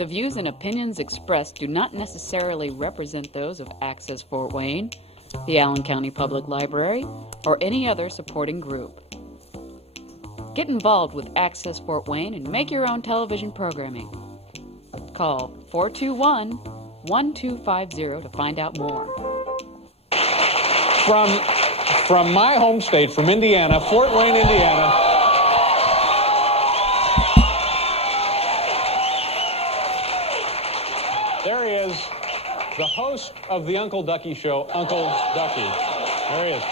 The views and opinions expressed do not necessarily represent those of Access Fort Wayne, the Allen County Public Library, or any other supporting group. Get involved with Access Fort Wayne and make your own television programming. Call 421-1250 to find out more. From my home state, from Indiana, Fort Wayne, Indiana. There he is, the host of the Uncle Ducky Show, Uncle Ducky. There he is.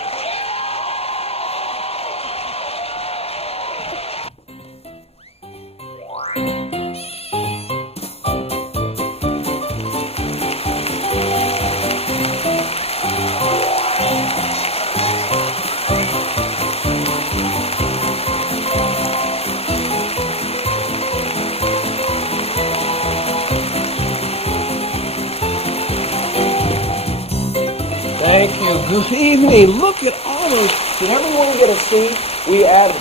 Thank you. Good evening. Look at all those. Did everyone get a seat? We added.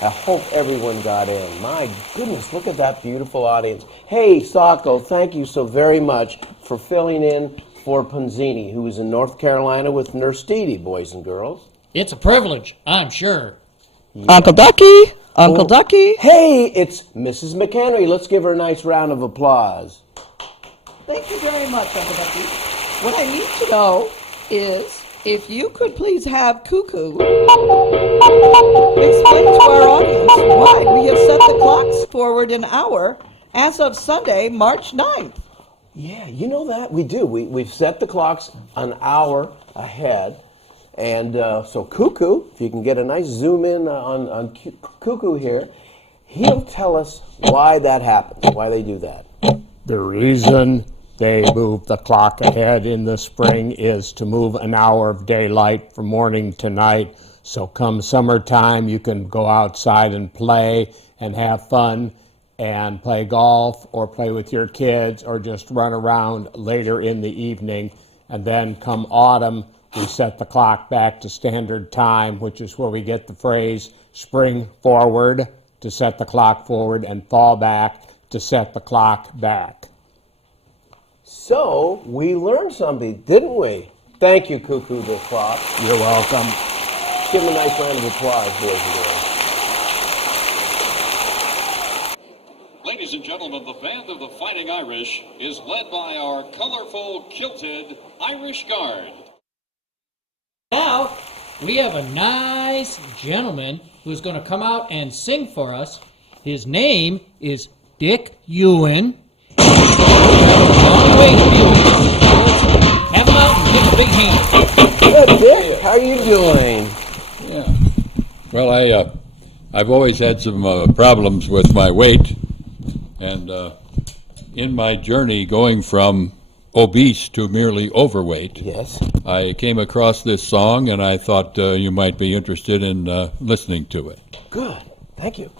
I hope everyone got in. My goodness, look at that beautiful audience. Hey, Sacco, thank you so very much for filling in for Punzini, who is in North Carolina with Nurse Dee, boys and girls. It's a privilege, I'm sure. Yeah. Uncle Ducky! Uncle Ducky! Hey, it's Mrs. McHenry. Let's give her a nice round of applause. Thank you very much, Uncle Ducky. What I need to know is if you could please have Cuckoo explain to our audience why we have set the clocks forward an hour as of Sunday, March 9th. Yeah, you know that? We do. We've set the clocks an hour ahead. And so Cuckoo, if you can get a nice zoom in on Cuckoo here, he'll tell us why that happens, why they do that. The reason they move the clock ahead in the spring is to move an hour of daylight from morning to night. So come summertime, you can go outside and play and have fun and play golf or play with your kids or just run around later in the evening. And then come autumn, we set the clock back to standard time, which is where we get the phrase spring forward, to set the clock forward, and fall back, to set the clock back. So we learned something, didn't we? Thank you, Cuckoo the Clock. You're welcome. Give him a nice round of applause, boys and girls. Ladies and gentlemen, the band of the Fighting Irish is led by our colorful, kilted Irish Guard. Now, we have a nice gentleman who's going to come out and sing for us. His name is Dick Ewan. Have him out and give him a big hand. Good, Dick. How are you doing? Yeah. Well, I've always had some problems with my weight, and in my journey going from obese to merely overweight, yes, I came across this song, and I thought you might be interested in listening to it. Good. Thank you.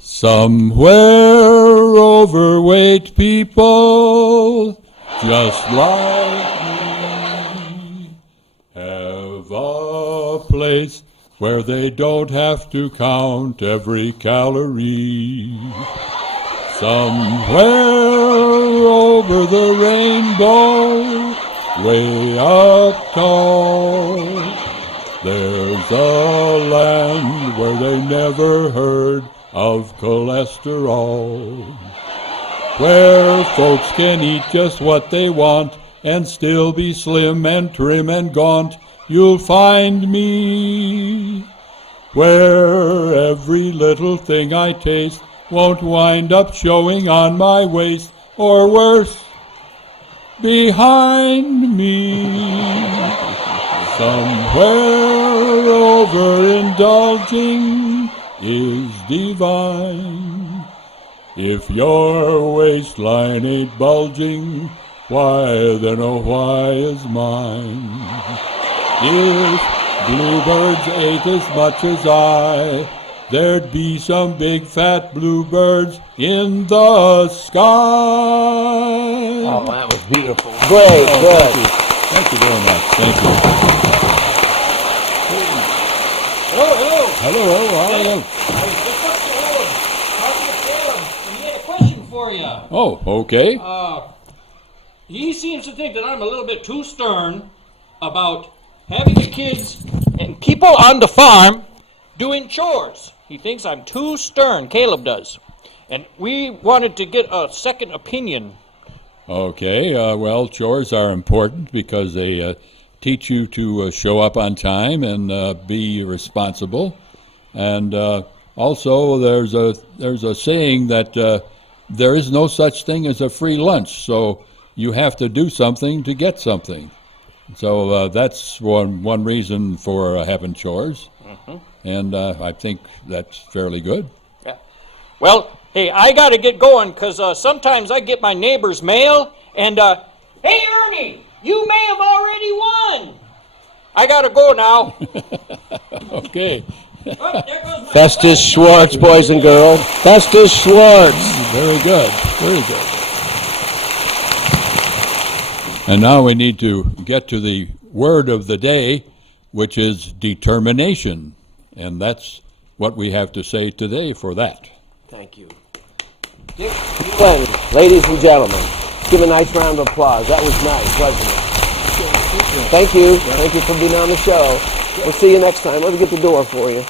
Somewhere overweight people just like me have a place where they don't have to count every calorie. Somewhere over the rainbow, way up tall, there's a land where they never heard of cholesterol, where folks can eat just what they want and still be slim and trim and gaunt. You'll find me where every little thing I taste won't wind up showing on my waist, or worse, behind me. Somewhere overindulging is divine. If your waistline ain't bulging, why then oh why is mine? If bluebirds ate as much as I, there'd be some big fat bluebirds in the sky. Oh, that was beautiful. Great, good. Thank you very much. Thank you. Hello, hello. Hello, hello, hello. for you. Oh, okay. He seems to think that I'm a little bit too stern about having the kids and people on the farm doing chores. He thinks I'm too stern, Caleb does. And we wanted to get a second opinion. Okay, well, chores are important because they teach you to show up on time and be responsible. And also, there's a saying that there is no such thing as a free lunch, so you have to do something to get something. So that's one reason for having chores, and I think that's fairly good. Yeah. Well, hey, I got to get going because sometimes I get my neighbor's mail, and hey, Ernie, you may have already won. I got to go now. Okay. Oh, there goes my Festus Schwartz, boys and girls. Festus Schwartz. Very good. Very good. And now we need to get to the word of the day, which is determination. And that's what we have to say today for that. Thank you. Dick Glenn, ladies and gentlemen, give a nice round of applause. That was nice, wasn't it? Thank you. Thank you for being on the show. We'll see you next time. Let me get the door for you.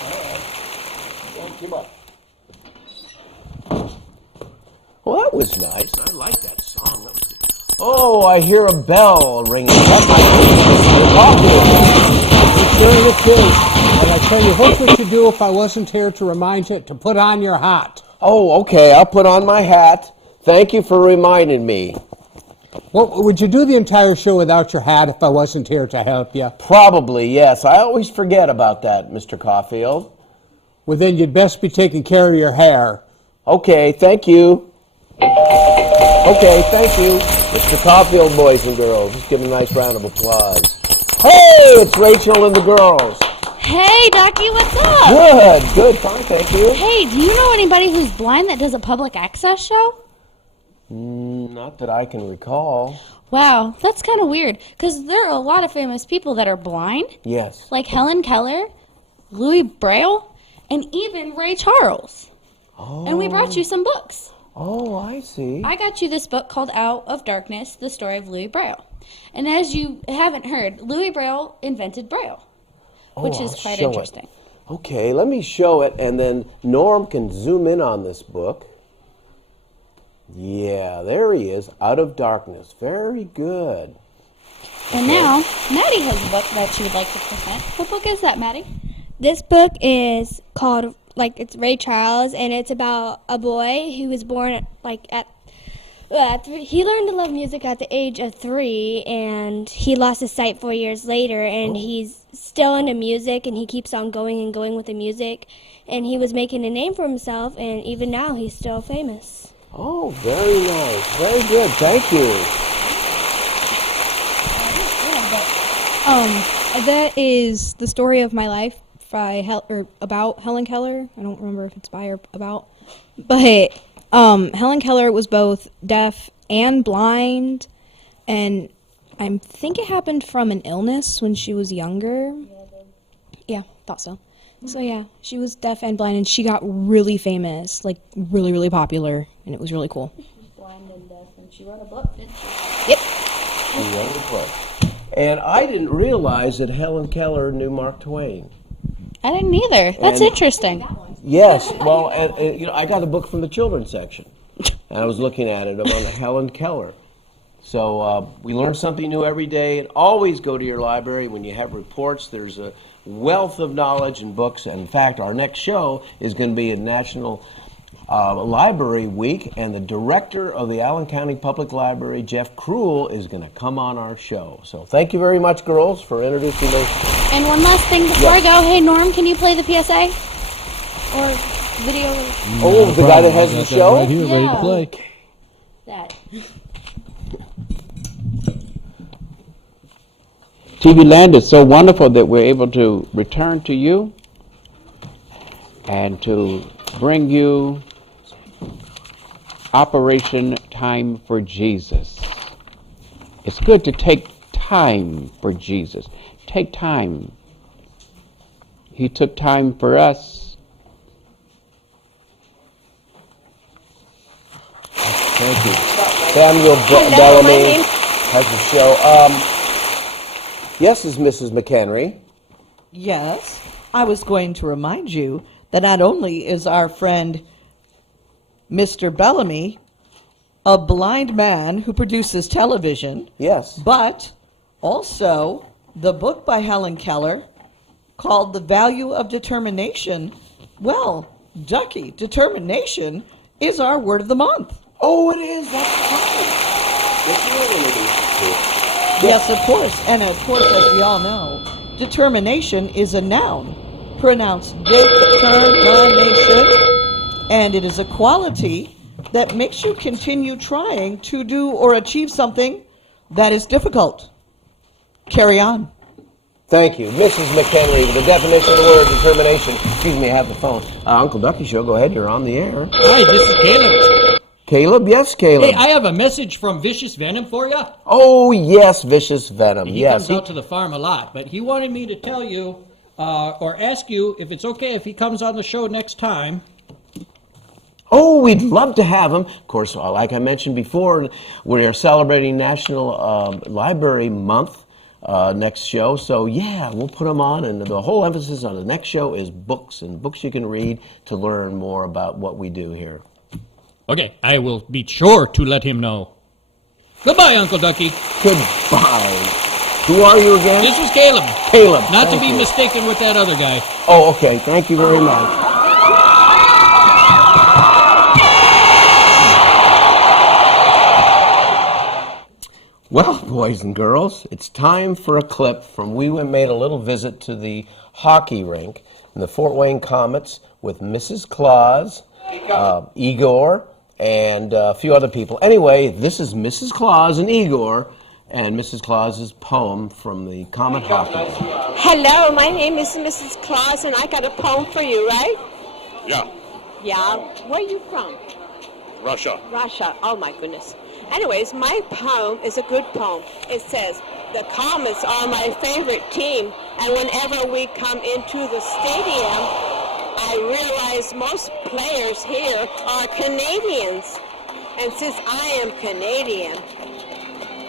Well, that was nice. I like that song. That was good. Oh, I hear a bell ringing. That might be Sure it is. And I tell you, what would you do if I wasn't here to remind you to put on your hat? Oh, okay. I'll put on my hat. Thank you for reminding me. Well, would you do the entire show without your hat if I wasn't here to help you? Probably, yes. I always forget about that, Mr. Caulfield. Well, then you'd best be taking care of your hair. Okay, thank you. Okay, thank you. Mr. Caulfield, boys and girls. Let's give him a nice round of applause. Hey, it's Rachel and the girls. Hey, Ducky, what's up? Good, fine, thank you. Hey, do you know anybody who's blind that does a public access show? Not that I can recall. Wow, that's kind of weird, because there are a lot of famous people that are blind, Yes. like Helen Keller, Louis Braille, and even Ray Charles. Oh. And we brought you some books. Oh, I see. I got you this book called Out of Darkness, The Story of Louis Braille. And as you haven't heard, Louis Braille invented Braille, which is I'll quite show it. interesting. Okay, let me show it, and then Norm can zoom in on this book. Yeah, there he is, Out of Darkness. Very good. And now, Maddie has a book that she would like to present. What book is that, Maddie? This book is called, it's Ray Charles, and it's about a boy who was born, he learned to love music at the age of 3, and he lost his sight 4 years later, and he's still into music, and he keeps on going and going with the music, and he was making a name for himself, and even now he's still famous. Oh, very nice. Very good. Thank you. That is The Story of My Life by about Helen Keller. I don't remember if it's by or about. But Helen Keller was both deaf and blind, and I think it happened from an illness when she was younger. Yeah, thought so. So yeah, she was deaf and blind, and she got really famous, really, really popular, and it was really cool. She was blind and deaf, and she wrote a book, didn't she? Yep. She wrote a book. And I didn't realize that Helen Keller knew Mark Twain. I didn't either. That's interesting. Yes, well, and I got a book from the children's section, and I was looking at it on Helen Keller. So we learn something new every day, and always go to your library when you have reports. There's a wealth of knowledge and books. And in fact, our next show is going to be a National Library Week, and the director of the Allen County Public Library, Jeff Krull, is going to come on our show. So thank you very much, girls, for introducing me. And one last thing before I go. Hey, Norm, can you play the PSA? Or video? Oh, the guy that has the show? Right here, ready to play. That. TV Land is so wonderful that we're able to return to you and to bring you Operation Time for Jesus. It's good to take time for Jesus. Take time. He took time for us. Thank you. Samuel Hello, my Bellamy name- has the show. Yes, is Mrs. McHenry. Yes, I was going to remind you that not only is our friend Mr. Bellamy a blind man who produces television, Yes. but also the book by Helen Keller called The Value of Determination. Well, Ducky, determination is our word of the month. Oh, it is. That's right. Yes, of course. And of course, as we all know, determination is a noun, pronounced determination, and it is a quality that makes you continue trying to do or achieve something that is difficult. Carry on. Thank you. Mrs. McHenry, with the definition of the word determination. Excuse me, I have the phone. Uncle Ducky Show, go ahead. You're on the air. Hi, this is Caleb. Caleb? Yes, Caleb. Hey, I have a message from Vicious Venom for you. Oh, yes, Vicious Venom. He Yes. comes out to the farm a lot, but he wanted me to tell you or ask you if it's okay if he comes on the show next time. Oh, we'd love to have him. Of course, like I mentioned before, we are celebrating National Library Month next show. So, yeah, we'll put him on. And the whole emphasis on the next show is books and books you can read to learn more about what we do here. Okay, I will be sure to let him know. Goodbye, Uncle Ducky. Goodbye. Who are you again? This was Caleb. Caleb. Not to thank be you. mistaken with that other guy. Oh, okay. Thank you very much. Well, boys and girls, it's time for a clip from we made a little visit to the hockey rink in the Fort Wayne Comets with Mrs. Claus, Igor, and a few other people. Anyway, this is Mrs. Claus and Igor and Mrs. Claus's poem from the Comet Hockey Rink. Hello, my name is Mrs. Claus, and I got a poem for you, right? Yeah, Yeah. Where are you from? Russia. Russia. Oh, my goodness. Anyways, my poem is a good poem. It says, the Comets are my favorite team, and whenever we come into the stadium, I realize most players here are Canadians. And since I am Canadian,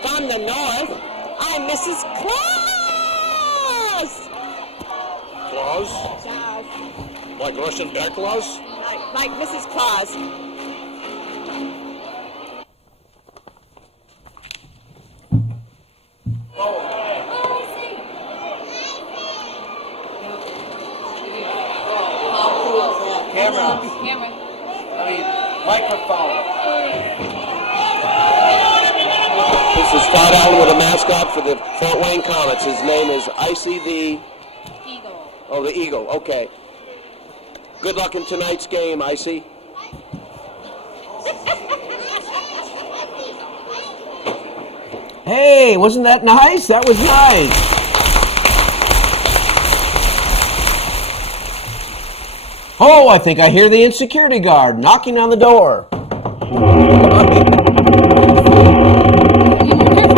from the north, I'm Mrs. Claus! Claus? Claus. Like Russian bear claws? Like Mrs. Claus. Camera. Microphone. This is Todd Allen with a mascot for the Fort Wayne Comets. His name is Icy the Eagle. Oh, the Eagle. Okay. Good luck in tonight's game, Icy. Hey, wasn't that nice? That was nice. Oh, I think I hear the insecurity guard knocking on the door.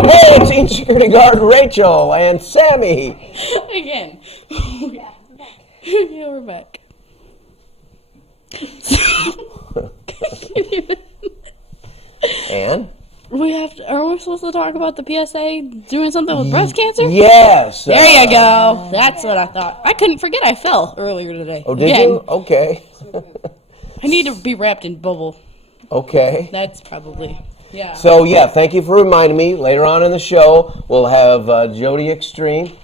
Hey, it's insecurity guard Rachel and Sammy. Again. Yeah, we're back. And? Are we supposed to talk about the PSA doing something with breast cancer? Yes. There you go. That's what I thought. I couldn't forget I fell earlier today. Oh, did you? Okay. I need to be wrapped in bubble. Okay. That's probably, yeah. So, yeah, thank you for reminding me. Later on in the show, we'll have Jody Extreme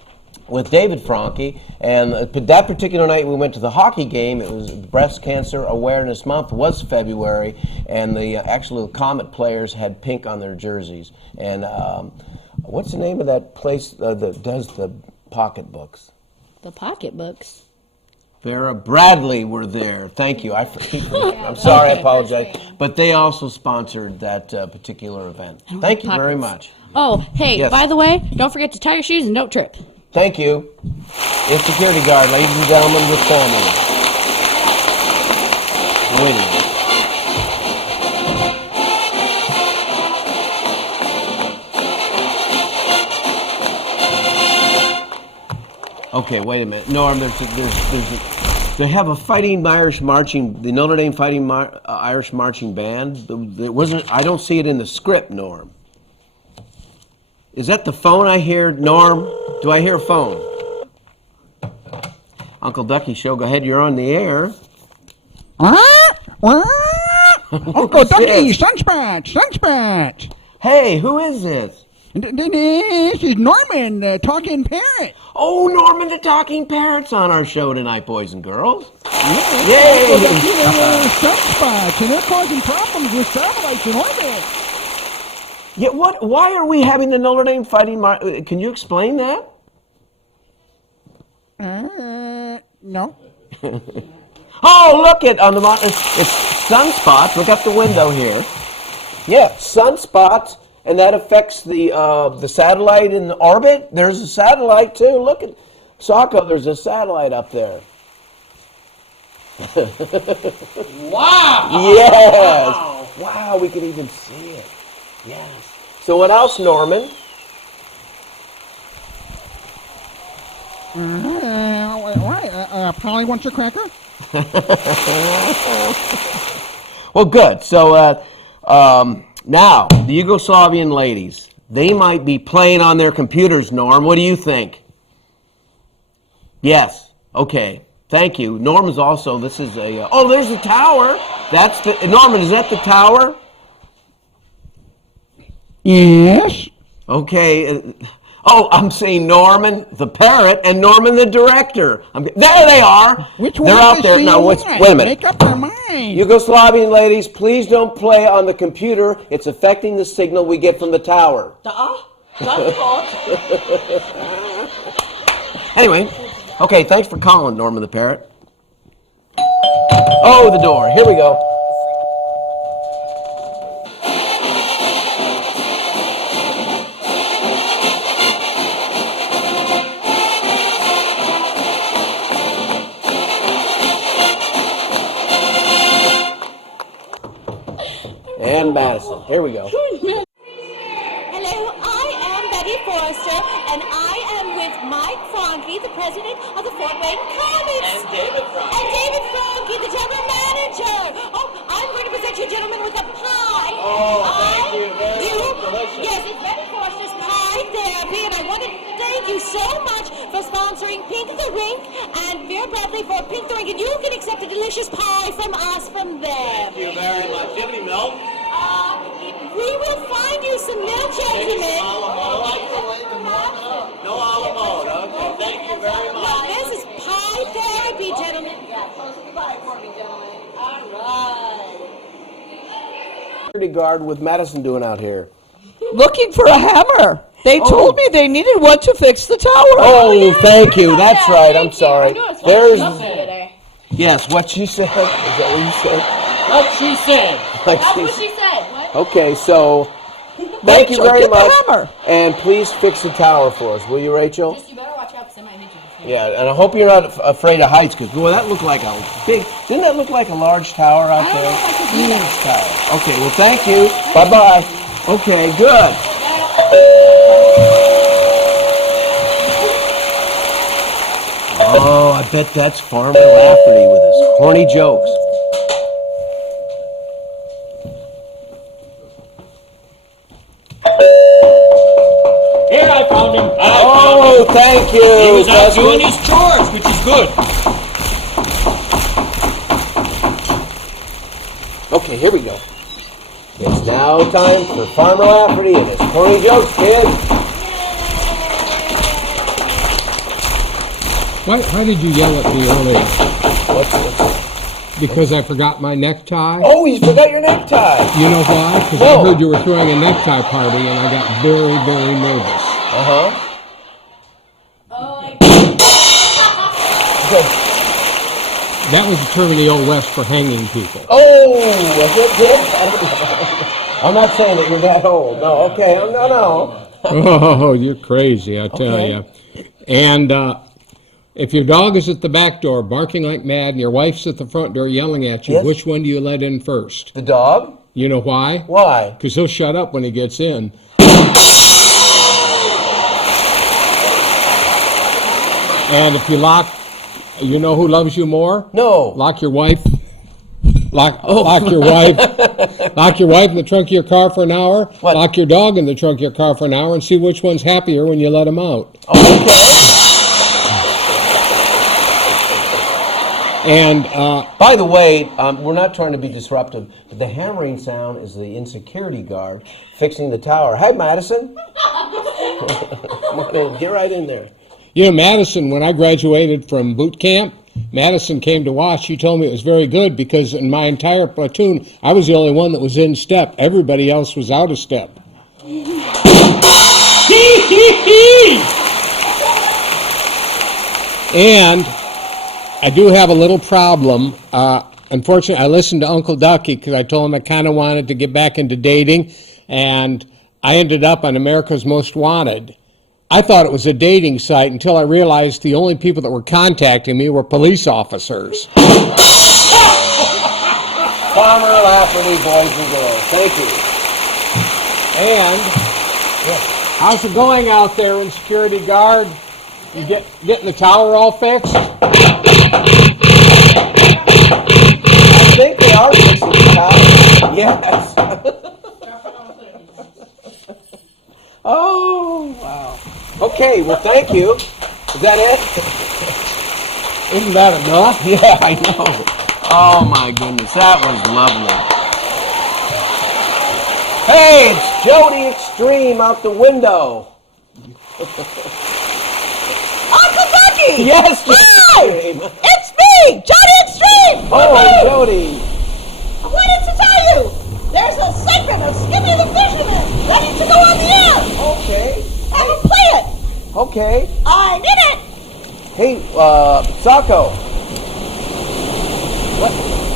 with David Franke. And that particular night we went to the hockey game. It was Breast Cancer Awareness Month, was February, and the actual Comet players had pink on their jerseys. And what's the name of that place that does the pocketbooks? The pocketbooks? Vera Bradley were there. Thank you. I'm sorry, I apologize. But they also sponsored that particular event. Thank you very much. Oh, hey, Yes. by the way, don't forget to tie your shoes and don't trip. Thank you. Insecurity guard, ladies and gentlemen, with Sammy. Winning. Okay, wait a minute. Norm, there's a They have a Fighting Irish marching, the Notre Dame Fighting Irish marching band. It wasn't. I don't see it in the script, Norm. Is that the phone I hear, Norm? Do I hear a phone? Uncle Ducky Show, go ahead. You're on the air. Uncle Ducky, Sunspot. Hey, who is this? This is Norman, the talking parrot. Oh, Norman the talking parrot's on our show tonight, boys and girls. Yay! Sunspots, and they're causing problems with satellites in orbit. Yeah, what? Why are we having the Notre Dame Fighting Can you explain that? No. Oh, look it on the it's sunspots. Look up the window here. Yeah, sunspots, and that affects the satellite in the orbit. There's a satellite too. Look at Socko. There's a satellite up there. Wow! Yes. Wow, we can even see it. Yes. So what else, Norman? Polly wants a cracker? Well, good. So now, the Yugoslavian ladies, they might be playing on their computers, Norm. What do you think? Yes. Okay. Thank you. Norman's also, this is a... oh, there's the tower. That's the... Norman, is that the tower? Yes. Okay. Oh, I'm saying Norman the parrot and Norman the director. There they are. Which They're one out is there she now. on? Wait a minute. Make up your mind. Yugoslavian ladies, please don't play on the computer. It's affecting the signal we get from the tower. Anyway, okay. Thanks for calling, Norman the parrot. Oh, the door. Here we go. And Madison. Here we go. Hello, I am Betty Forrester, and I am with Mike Franke, the president of the Fort Wayne Comets. And David Franke. And David Franke, the general manager. Oh, I'm going to present you gentlemen with a pie. Oh, thank you. Very delicious. Yes, it's Betty Forrester's Pie Therapy, and I want to thank you so much for sponsoring Pink the Rink and Vera Bradley for Pink the Rink, and you can accept a delicious pie from us from them. Thank you very much. Do you have any milk? We will find you some milk, gentlemen. No a la mode. Okay, thank you very much. No, this is pie therapy, gentlemen. Yeah, close the pie for me, gentlemen. All right. Security guard with Madison doing out here? Looking for a hammer. They told me they needed one to fix the tower. Oh, thank you. That's right. I'm sorry. There's. Today. Yes, what she said. Is that what you said? What she said. Like That's what she said. What? Okay, so thank you Rachel, very get the much. hammer. And please fix the tower for us, will you, Rachel? Just, you better watch out, somebody hit you. Yeah, and I hope you're not afraid of heights, because boy, that looked like a big. Didn't that look like a large tower out there? Huge tower. Okay, well, thank you. Bye bye. Okay, good. Oh, I bet that's Farmer Lafferty with his corny jokes. Here, I found him. Oh, thank you. He was out Dusty. doing his chores, which is good. Okay, here we go. It's now time for Farmer Lafferty and his corny jokes, kids. Why did you yell at me earlier? What's Because I forgot my necktie? Oh, you forgot your necktie. You know why? Because I heard you were throwing a necktie party and I got very, very nervous. Uh-huh. That was the term in the Old West for hanging people. Oh, was it good? I'm not saying that you're that old. No, okay. No. Oh, you're crazy, I tell you. And if your dog is at the back door barking like mad and your wife's at the front door yelling at you, Yes. which one do you let in first? The dog? You know why? Why? Because he'll shut up when he gets in. And if you lock You know who loves you more? No. Lock your wife. Lock your wife. Lock your wife in the trunk of your car for an hour. What? Lock your dog in the trunk of your car for an hour and see which one's happier when you let them out. Okay. And by the way, we're not trying to be disruptive, but the hammering sound is the insecurity guard fixing the tower. Hi, Madison. Come on in. Get right in there. You know, Madison, when I graduated from boot camp, Madison came to watch. She told me it was very good because in my entire platoon, I was the only one that was in step. Everybody else was out of step. And I do have a little problem. Unfortunately, I listened to Uncle Ducky because I told him I kind of wanted to get back into dating, and I ended up on America's Most Wanted. I thought it was a dating site until I realized the only people that were contacting me were police officers. Farmer Lafferty, boys and girls. Thank you. And how's it going out there in security guard? You getting the tower all fixed? I think they are fixing the tower. Yes. Oh, wow. Okay, well, thank you. Is that it? Isn't that enough? Yeah, I know. Oh, my goodness. That was lovely. Hey, it's Jody Extreme out the window. Uncle Ducky! Yes, Hi! Extreme. It's me, Jody Extreme! Oh, Jody. I wanted to tell you, there's a segment of Skippy the Fisherman ready to go on the air. Okay. Have him play it. Okay. I did it. Hey, Sacco. What?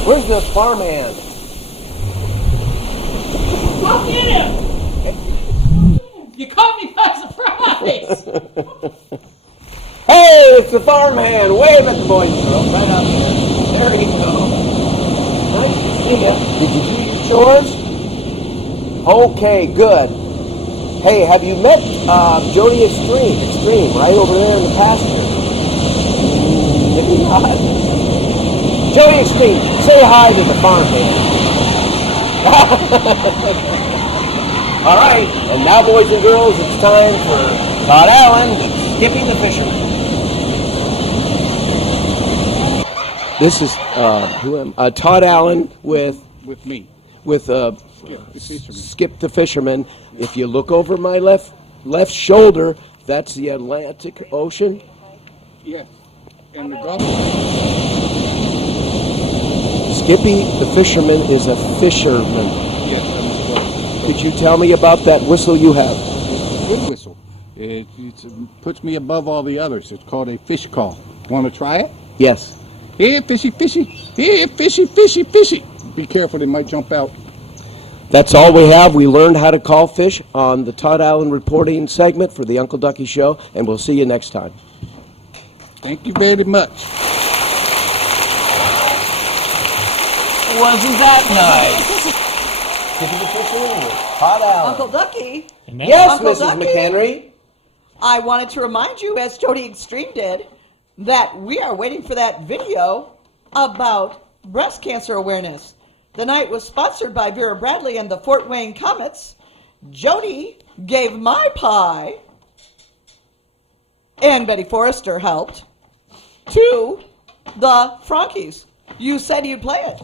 Where's the farmhand? I'll get him! You caught me by surprise! Hey, it's the farmhand. Wave at the boys and girls right up there. There you go. Nice to see you. Did you do your chores? Okay, good. Hey, have you met Jody Extreme, right over there in the pasture? Maybe not. Jody Extreme, say hi to the farmhand. All right, and now, boys and girls, it's time for Todd Allen with Skippy the Fisherman. This is Todd Allen with me. With Skip the Fisherman. If you look over my left shoulder, that's the Atlantic Ocean. Yes. And the Gulf. Skippy the Fisherman is a fisherman. Yes, Could you tell me about that whistle you have? it's a good whistle. It puts me above all the others. It's called a fish call. Want to try it? Yes. Here, fishy, fishy. Here, fishy, fishy, fishy. Be careful, they might jump out. That's all we have. We learned how to call fish on the Todd Allen reporting segment for the Uncle Ducky Show, and we'll see you next time. Thank you very much. Wasn't that nice? Todd Allen. Uncle Ducky. Yes, Uncle Mrs. Ducky. McHenry. I wanted to remind you, as Jody Extreme did, that we are waiting for that video about breast cancer awareness. The night was sponsored by Vera Bradley and the Fort Wayne Comets. Jody gave my pie, and Betty Forrester helped, to the Frankies. You said you'd play it.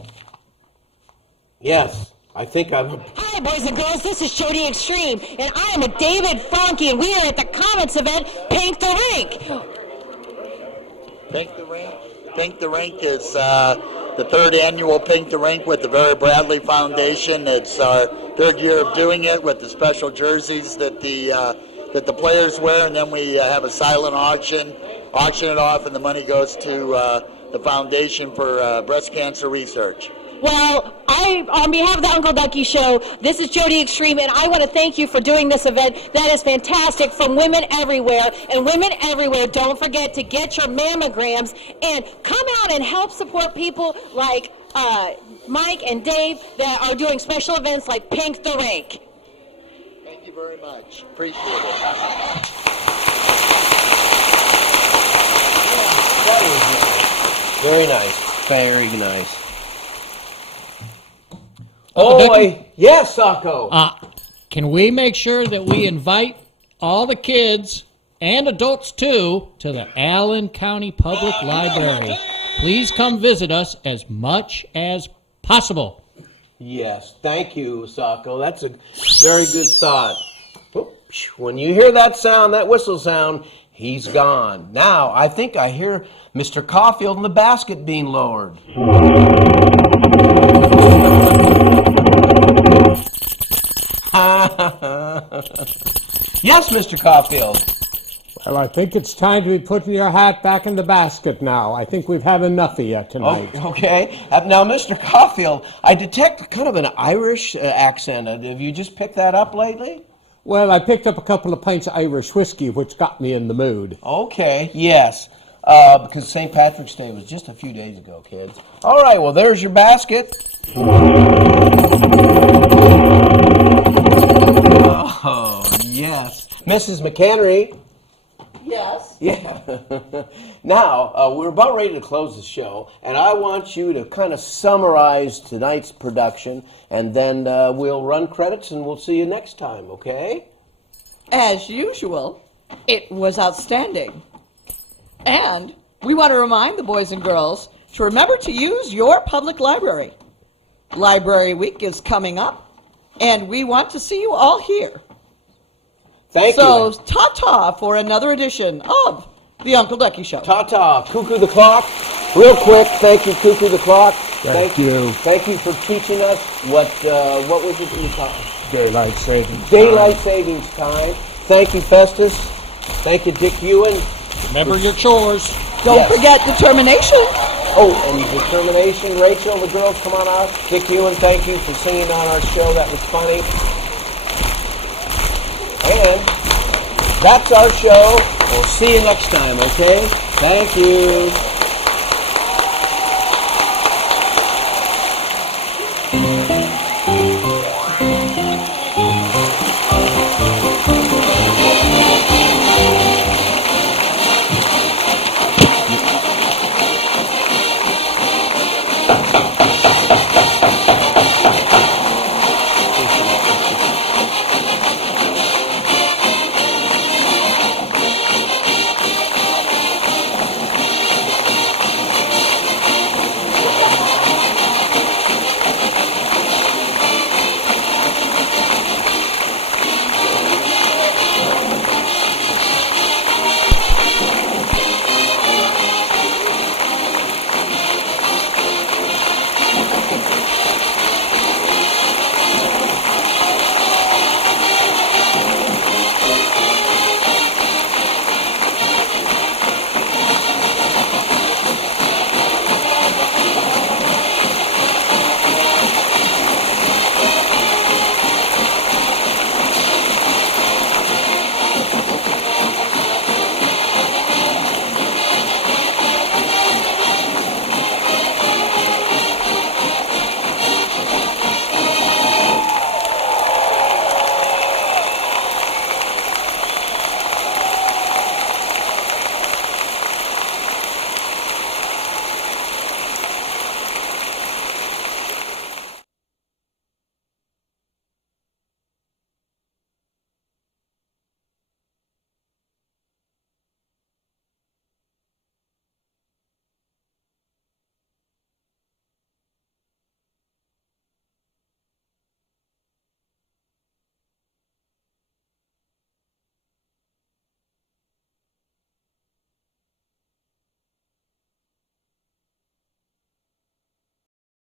Yes, I think I'm. Hi, boys and girls. This is Jody Extreme, and I am with David Frankie, and we are at the Comets event, Paint the Rink. Paint the Rink? Paint the Rink is the third annual Paint the Rink with the Vera Bradley Foundation. It's our third year of doing it with the special jerseys that the players wear, and then we have a silent auction it off, and the money goes to the Foundation for Breast Cancer Research. Well, on behalf of the Uncle Ducky Show, this is Jody Extreme, and I want to thank you for doing this event. That is fantastic from women everywhere. And women everywhere, don't forget to get your mammograms and come out and help support people like Mike and Dave that are doing special events like Pink the Rink. Thank you very much. Appreciate it. That was Very nice. Very nice. Uncle Ducky? Yes, Sacco. Can we make sure that we invite all the kids and adults too to the Allen County Public Library? Please come visit us as much as possible. Yes, thank you, Sacco. That's a very good thought. When you hear that sound, that whistle sound, he's gone. Now, I think I hear Mr. Caulfield and the basket being lowered. Yes, Mr. Caulfield. Well, I think it's time to be putting your hat back in the basket now. I think we've had enough of you tonight. Okay. Now, Mr. Caulfield, I detect kind of an Irish accent. Have you just picked that up lately? Well, I picked up a couple of pints of Irish whiskey, which got me in the mood. Okay, yes. Because St. Patrick's Day was just a few days ago, kids. All right, well, there's your basket. Oh, yes. Mrs. McHenry. Yes. Yeah. Now, we're about ready to close the show, and I want you to kind of summarize tonight's production, and then we'll run credits, and we'll see you next time, okay? As usual, it was outstanding. And we want to remind the boys and girls to remember to use your public library. Library Week is coming up, and we want to see you all here. Thank you. So, ta-ta for another edition of The Uncle Ducky Show. Ta-ta. Cuckoo the Clock. Real quick, thank you, Cuckoo the Clock. Thank you. Thank you for teaching us what was it that you taught? Daylight savings. Daylight savings time. Thank you, Festus. Thank you, Dick Ewan. Remember your chores. Don't forget determination. Oh, and determination. Rachel, the girls, come on out. Dick Ewan, thank you for singing on our show. That was funny. And that's our show. We'll see you next time, okay? Thank you.